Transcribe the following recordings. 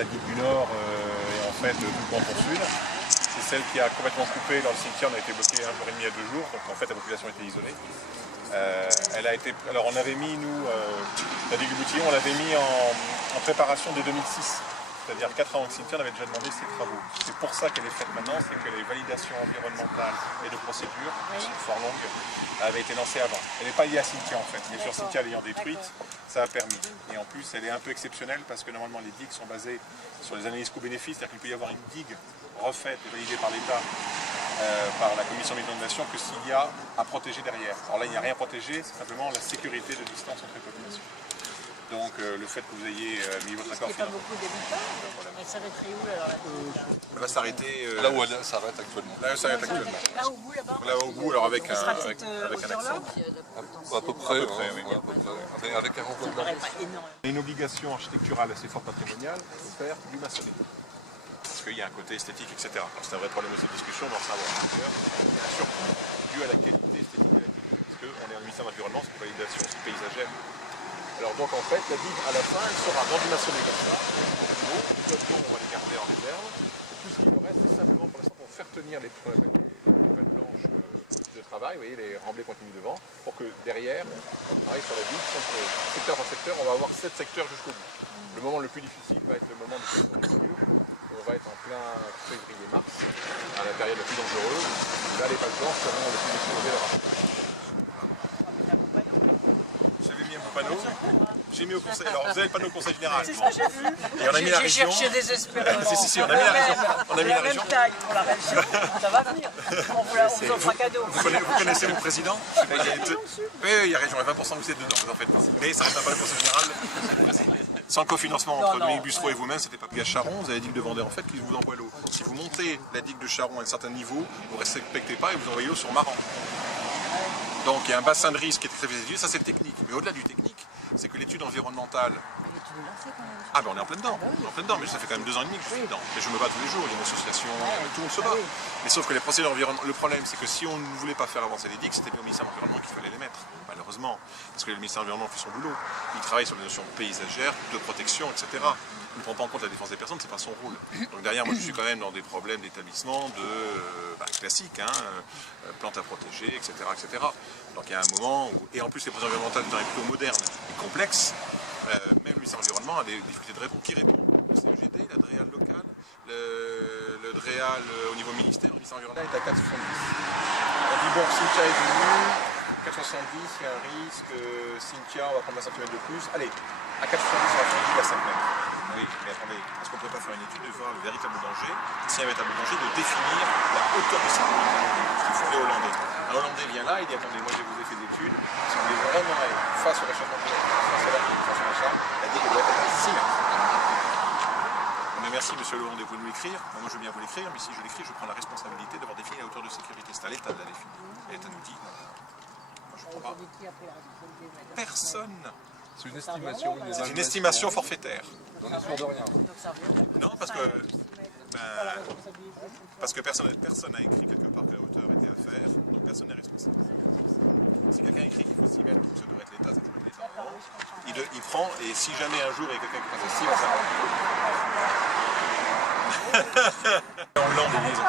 la digue du Nord et en fait tout le canton sud. C'est celle qui a complètement coupé dans le cimetière, on a été bloqué 1 jour et demi à 2 jours, donc en fait la population était isolée. Elle a été, alors on avait mis, nous, la digue du Boutillon, on l'avait mis en préparation dès 2006. C'est-à-dire 4 ans au cimetière, on avait déjà demandé ces travaux. C'est pour ça qu'elle est faite maintenant, c'est que les validations environnementales et de procédures, qui sont fort longues, avaient été lancées avant. Elle n'est pas liée à Cynthia en fait. Bien sûr, Cynthia l'ayant détruite, ça a permis. Et en plus, elle est un peu exceptionnelle parce que normalement les digues sont basées sur les analyses coûts-bénéfices, c'est-à-dire qu'il peut y avoir une digue refaite et validée par l'État, par la commission d'inondation, que s'il y a à protéger derrière. Alors là, il n'y a rien à protéger, c'est simplement la sécurité de distance entre les populations. Donc le fait que vous ayez mis votre accord financier. Il n'y a pas beaucoup d'habitants, elle s'arrêterait où alors? Elle va s'arrêter là où elle s'arrête actuellement. Là où elle s'arrête actuellement. Là au bout là-bas? Là au bout, alors avec un accent. À peu près, oui. Avec un renvoi de la route. On a une obligation architecturale assez forte patrimoniale de faire du maçonné. Parce qu'il y a un côté esthétique, etc. C'est un vrai problème aussi de discussion, on va en savoir plusieurs. Et la surcoût dû à la qualité esthétique de la digue. Parce qu'on est en ministère de l'Environnement, c'est une validation aussi paysagère. Alors donc en fait, la digue à la fin, elle sera dans du maçonné comme ça, au niveau du haut. Les pavillons, on va les garder en réserve. Et tout ce qui me reste, c'est simplement pour l'instant pour faire tenir les poêles blanches de travail, vous voyez, les remblais continuent devant, pour que derrière, on travaille sur la digue, secteur par secteur, on va avoir 7 secteurs jusqu'au bout. Le moment le plus difficile va être le moment de section de clôture. On va être en plein février-mars, à la période la plus dangereuse. Là, les pages blanches seront le plus exposées là-bas. J'avais mis un beau panneau. J'ai mis au conseil. Alors vous avez le panneau au conseil général. C'est ce que j'ai vu. Et on a mis la région. J'ai cherché désespérément. Si, on a mis la région. On a mis la même région. taille pour la région. Ça va venir. On vous offre un cadeau. Vous connaissez mon président? Oui, il y a région. Il y a 20% vous êtes dedans, vous en faites pas. Mais ça reste un panneau au conseil général. Sans le cofinancement entre Dominique Bussereau et vous-même, c'était pas plus à Charon. Vous avez la digue de Vendée en fait qui vous envoie l'eau. Si vous montez la digue de Charon à un certain niveau, vous ne respectez pas et vous envoyez l'eau sur Maran. Donc il y a un bassin de risque qui est très visible, ça c'est le technique. Mais au-delà du technique, c'est que l'étude environnementale. Ah ben on est en plein dedans, mais ça fait quand même 2 ans et demi que je suis dedans. Mais je me bats tous les jours, il y a une association, tout le monde se bat. Mais sauf que les procédures environnementales, le problème c'est que si on ne voulait pas faire avancer les digues, c'était bien au ministère de l'Environnement qu'il fallait les mettre, malheureusement. Parce que le ministère de l'Environnement fait son boulot. Il travaille sur les notions paysagères, de protection, etc. Il ne prend pas en compte la défense des personnes, c'est pas son rôle. Donc derrière, moi je suis quand même dans des problèmes d'établissement classiques, plantes à protéger, etc., etc. Donc il y a un moment où, et en plus les procédures environnementales étant plutôt modernes et complexes, même le ministère de l'Environnement a des difficultés de répondre. Qui répond? Le CEGD, la DREAL locale, le DREAL au niveau ministère, le ministère de l'Environnement est à 4,70. On dit bon, Cynthia est venue, 4,70, il y a un risque, Cynthia, on va prendre 20 cm de plus. Allez, à 4,70, on va faire une digue à 5 mètres. Oui, mais attendez, est-ce qu'on ne pourrait pas faire une étude de voir le véritable danger, s'il y a un véritable danger, de définir la hauteur de cette digue? Ce qu'il faut les Hollandais. Un Hollandais vient là, il dit attendez, moi je vous ai fait des études, si on voulait vraiment être face au réchauffement climatique, face à la digue, face au machin, la digue doit être à 6 mètres. Mais merci monsieur le Hollandais, vous pouvez nous l'écrire, moi je veux bien vous l'écrire, mais si je l'écris, je prends la responsabilité d'avoir défini la hauteur de sécurité. C'est à l'État de la définir. Et l'État nous dit, moi je ne crois pas. Personne. C'est une estimation. C'est une estimation forfaitaire. On est sûr de rien. Non, parce que personne n'a écrit quelque part que la hauteur était à faire, donc personne n'est responsable. Si quelqu'un écrit qu'il faut 6 mètres, donc ça devrait être l'État, ça devrait être l'État. Il prend, et si jamais un jour il y a quelqu'un qui passe à 6, on s'arrête. On l'embellit.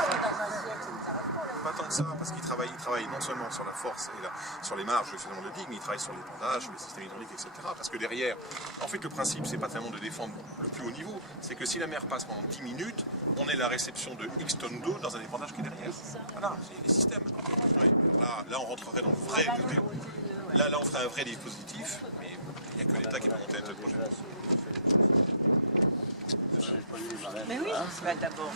Pas tant que ça, parce qu'il travaille non seulement sur la force et sur les marges finalement de digue, mais il travaille sur l'épandage, sur les systèmes hydrauliques, etc. Parce que derrière, en fait le principe c'est pas tellement de défendre le plus haut niveau, c'est que si la mer passe pendant 10 minutes, on ait la réception de X tonnes d'eau dans un épandage qui est derrière. Voilà, c'est des systèmes. Oui. Là on rentrerait dans le vrai. Là on ferait un vrai dispositif, mais il n'y a que l'État qui peut monter un tel projet. Mais oui, bah d'abord.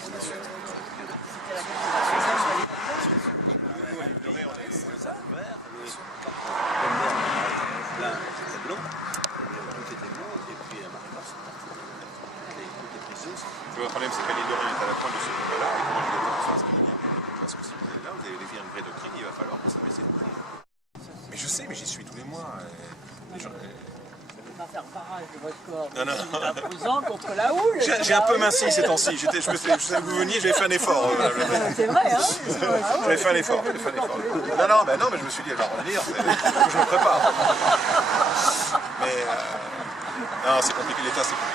Le problème c'est qu'à l'île de Ré est à la pointe de ce niveau-là, et comment je vais faire face parce que si vous êtes là, vous allez définir une vraie doctrine, il va falloir conserver ces doctrines. Mais je sais, mais j'y suis tous les mois. Les gens, pas faire barrage de votre corps. Non. Imposant contre la houle. J'ai un peu minci ces temps-ci. Je sais que vous veniez, j'avais fait un effort. C'est vrai, hein? J'avais fait un effort. Non, mais je me suis dit, elle va revenir, il faut que je me prépare. Mais non, c'est compliqué, l'État, c'est compliqué.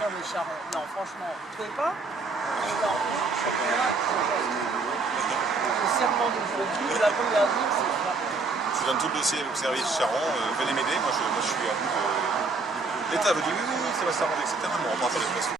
Non mais Charon, non franchement, vous trouvez pas? Non, le serment d'aujourd'hui, la première ligne, c'est ça. Je vous donne tout le dossier au service Charon, venez m'aider, moi je suis à bout de... L'État vous dit oui, ça va s'arranger, etc. Mais on va pas faire les pressions.